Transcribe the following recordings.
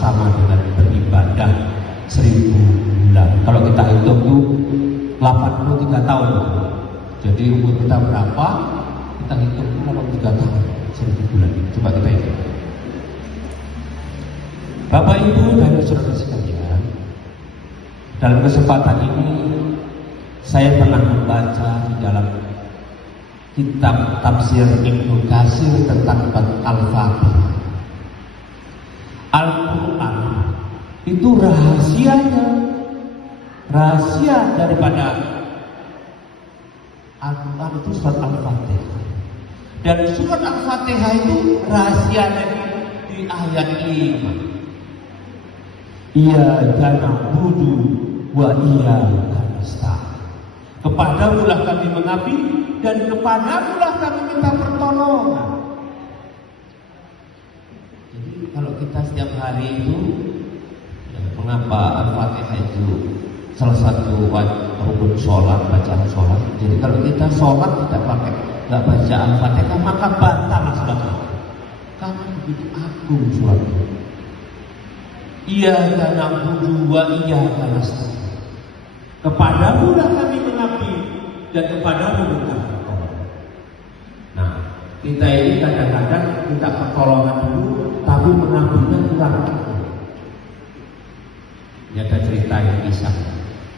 sama dengan beribadah 1000 bulan. Kalau kita hitung itu 83 tahun. Jadi umur kita berapa? Kita hitung 83 tahun, 1000 bulan. Coba kita hitung. Bapak Ibu dan saudara sekalian, dalam kesempatan ini saya pernah membaca di dalam kitab tafsir Ibnu Katsir tentang Al-Fatihah. Al-Quran itu rahasia daripada Al-Quran itu surat Al-Fatihah. Dan surat Al-Fatihah itu rahasia di ayat 5. Iyyaka na'budu wa iyyaka nasta'in. Kepadamulah kami mengabdi dan kepadamulah kami minta pertolongan. Jadi kalau kita setiap hari itu, mengapa Al-Fatihah itu salah satu rukun sholat, bacaan sholat. Jadi kalau kita sholat nggak baca Al-Fatihah, maka batal sholat. Karena begitu agung sholatnya. Iyyaka na'budu wa iyyaka nasta'in. Kepadamulah kami mengabdi dan kepadamu minta pertolongan. Nah, kita ini kadang-kadang minta pertolongan dulu, tapi mengabdinya kurang. Ini ada cerita yang kisah.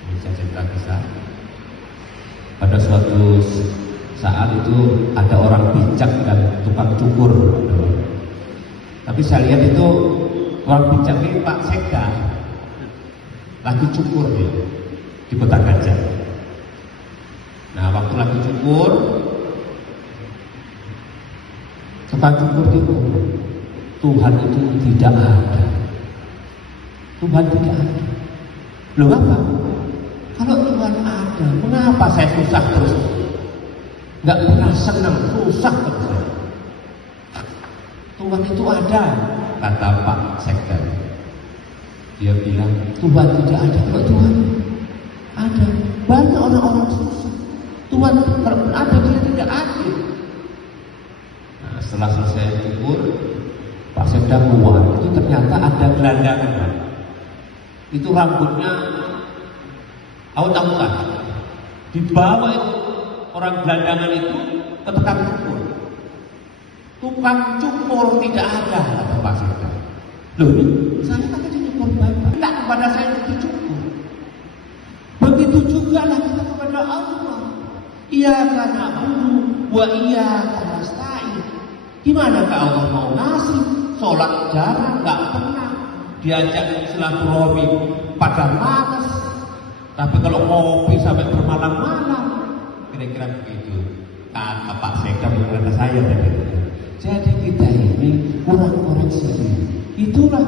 Ini saya cerita kisah. Pada suatu saat itu ada orang bijak dan tukang cukur. Tapi saya lihat itu orang bijak ini Pak Sekda lagi cukur dia di Kota Gajah. Nah, waktu lagi cukur, tukang cukur itu, Tuhan itu tidak ada. Tuhan tidak ada. Loh apa? Kalau Tuhan ada, mengapa saya susah terus? Gak pernah senang, susah terus. Tuhan itu ada, kata Pak Sekda. Dia bilang, Tuhan tidak ada. Kalau Tuhan ada, banyak orang-orang susah. Tuhan kalau ada, dia tidak adil. Nah, setelah selesai cukur, Pak Sekda keluar. Itu ternyata ada gelandangan. Itu rambutnya aut-autan. Dibawa itu orang gelandangan itu ke tukang cukur. Tukang cukur tidak ada, kata Pak Sekda. Loh, saya kata cukur bapak. Tidak kepada saya dicukur. Begitu juga lah kita kepada Allah. Iyyaka na'budu wa iyyaka nasta'in. Gimanakah Allah mau ngasih? Sholat jarang, nggak pernah. Diajak silaturahmi pada malas. Tapi kalau ngopi sampai bermalam-malam, kira-kira begitu. Kata Pak Sekda berkata saya tadi. Jadi kita ini kurang koreksi. Itulah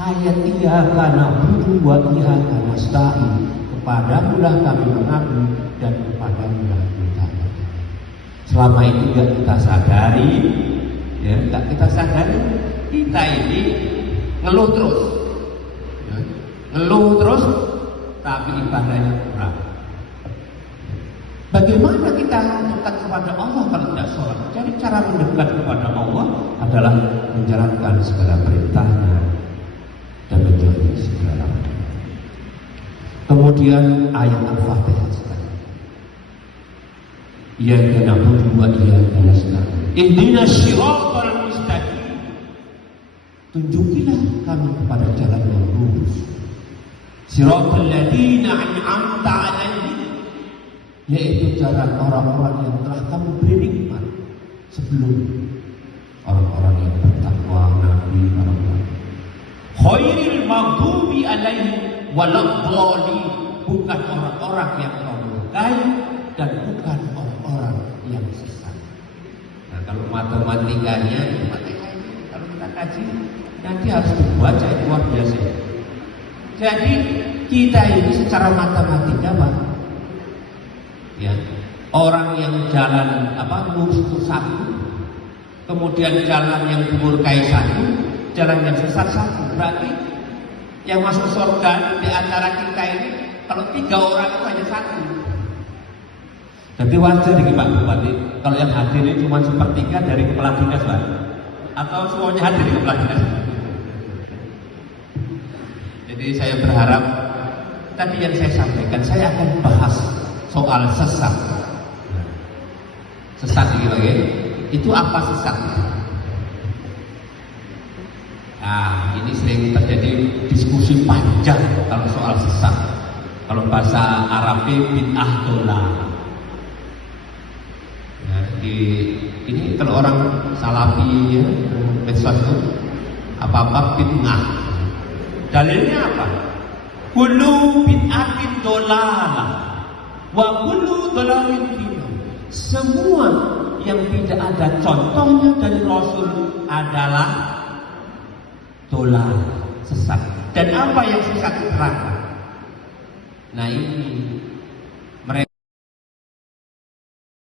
ayat iyyaka na'budu wa iyyaka nasta'in. Kepadamulah kami mengabdi dan kepadamulah minta pertolongan. Selama itu tidak kita sadari, ya, tidak kita sadari, kita ini ngeluh terus, ya, ngeluh terus, tapi ibadahnya kurang. Bagaimana kita mendekat kepada Allah kalau tidak sholat? Jadi cara mendekat kepada Allah adalah menjalankan segala perintahnya dan menjauhi segala larangan. Kemudian ayat Al-Fatihah sekali. Iyyaka na'budu wa iyyaka nasta'in. Ihdinas shiratal mustaqim. Tunjukilah kami kepada jalan yang lurus. Shiratal ladzina an'amta 'alaihim. Yaitu jalan orang-orang yang telah kamu beri nikmat sebelum orang-orang yang bertakwa, nabi, orang-orang. Khairil maghdubi 'alaihim waladhdallin, bukan orang-orang yang kamu murkai dan bukan orang-orang yang sesat. Nah, kalau matematikanya, kalau kita kaji nanti harus dibaca, itu luar biasa. Jadi kita ini secara matematika Pak, ya, orang yang jalan lurus itu satu, kemudian jalan yang dimurkai satu, jalan yang sesat satu. Berarti yang masuk surga di antara kita ini kalau 3 orang itu hanya 1. Jadi wajar nih Pak Bupati, kalau yang hadir ini cuma 1/3 dari kepala dinas Pak, atau semuanya hadir di kepala dinas? Jadi saya berharap tadi yang saya sampaikan, saya akan bahas soal sesat. Sesat ini bagaimana? Itu apa sesat? Nah, ini sering terjadi diskusi panjang kalau soal sesat. Kalau bahasa Arabnya bid'ah dolal. Nah, ini kalau orang salafi ya, medsos itu apa-apa bid'ah. Dalilnya apa? Kullu bid'atin dolalah wa kullu dolalin finnar. Semua yang tidak ada contohnya dari Rasul adalah dolal, sesat. Dan apa yang sesat neraka? Nah ini